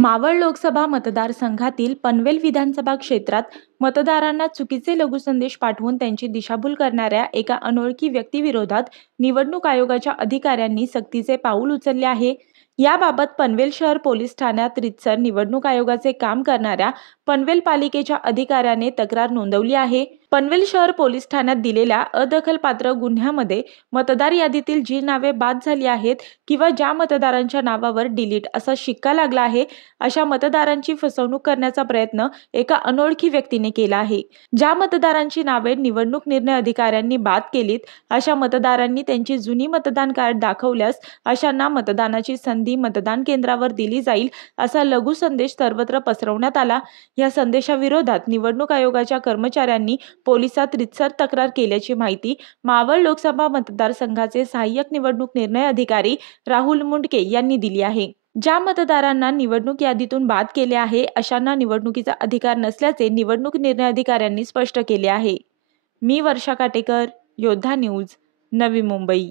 मावळ लोकसभा मतदारसंघातील पनवेल विधानसभा क्षेत्रात मतदारांना चुकीचे लघुसंदेश पाठवून त्यांची दिशाभूल करणाऱ्या एका अनोळखी व्यक्तीविरोधात निवडणूक आयोगाच्या अधिकाऱ्यांनी सक्तीचे पाऊल उचलले आहे। याबाबत पनवेल शहर पोलीस ठाण्यात रीतसर निवडणूक आयोगाचे काम करणाऱ्या पनवेल पालिकेच्या अधिकाऱ्याने तक्रार नोंदवली आहे। पनवेल शहर पोलीस ठाण्यात दिलेल्या अदखलपात्र गुन्ह्यामध्ये मतदार यादीतील जी नावे बाद झाली आहेत किंवा ज्या मतदारांच्या नावावर डिलीट असा शिक्का लागला आहे, अशा मतदारांची फसवणूक करण्याचा प्रयत्न एका अनोळखी व्यक्तीने केला आहे। ज्या मतदारांची नावे निवडणूक निर्णय अधिकाऱ्यांनी बाद केलीत, अशा मतदारांनी त्यांची जुनी मतदान कार्ड दाखवल्यास अशांना मतदानाची संधी मतदान केंद्रावर दिली जाईल असा लघु संदेश सर्वत्र पसरवण्यात आला। या संदेशाविरोधात निवडणूक आयोगाच्या कर्मचाऱ्यांनी पोलिसात रीतसर तक्रार केल्याची माहिती मावळ लोकसभा मतदारसंघाचे सहाय्यक निवडणूक निर्णय अधिकारी राहुल मुंडके यांनी दिली आहे। ज्या मतदारांना निवडणूक यादीतून बाद केले आहे, अशांना निवडणुकीचा अधिकार नसल्याचे निवडणूक निर्णय अधिकाऱ्यांनी स्पष्ट केले आहे। मी वर्षा काटेकर, योद्धा न्यूज, नवी मुंबई।